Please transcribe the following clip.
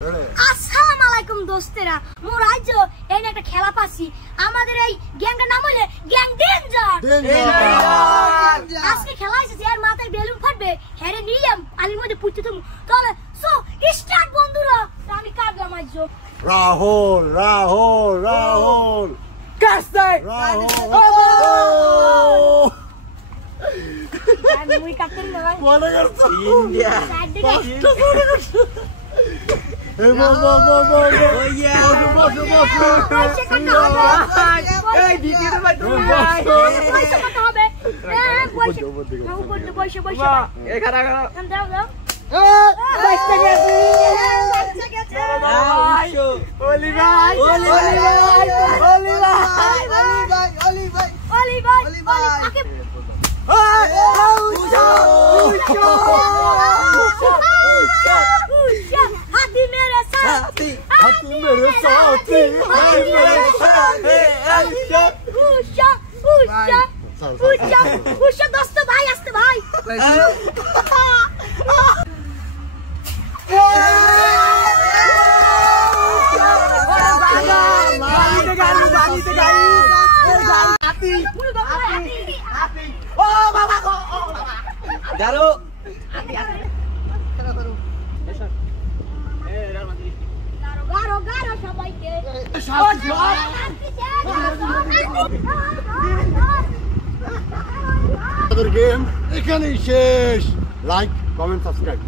আসসালামু আলাইকুম দোস্তেরা, মোর আজ এই একটা খেলা পাচ্ছি। আমাদের এই গ্যাংটার নাম হইলে গ্যাং ডেঞ্জার। আজকে খেলা হয়েছে, এর মাথায় বেলুন ফাটবে, হেরে নিয়ে পানির মধ্যে পুঁততে তুমি। তাহলে সো স্টার্ট বন্ধুরা। আমি কাটলাম আজ। রাহুল রাহুল রাহুল কাস্তাই মুই কাটতে না ভাই। মনে করছো ইন্ডিয়া এই বল বল বল বল বসো বসো পয়সা কাটতে হবে। এই দিদির ভাই তুমি পয়সা কাটতে হবে। পয়সা পয়সা পয়সা এই খাড়া খাড়া দাও দাও। পয়সা গেছে পয়সা গেছে। ওলি ভাই ওলি ভাই ওলি ভাই অলি ভাই তাকে हाथी मेरे साथी हाथी मेरे साथी हाथी मेरे साथी उषा उषा उषा उषा दोस्त भाई आस्ते भाई দারু গারো গারো সবাইকে আমাদের গেম এখানেই শেষ। Like comment subscribe.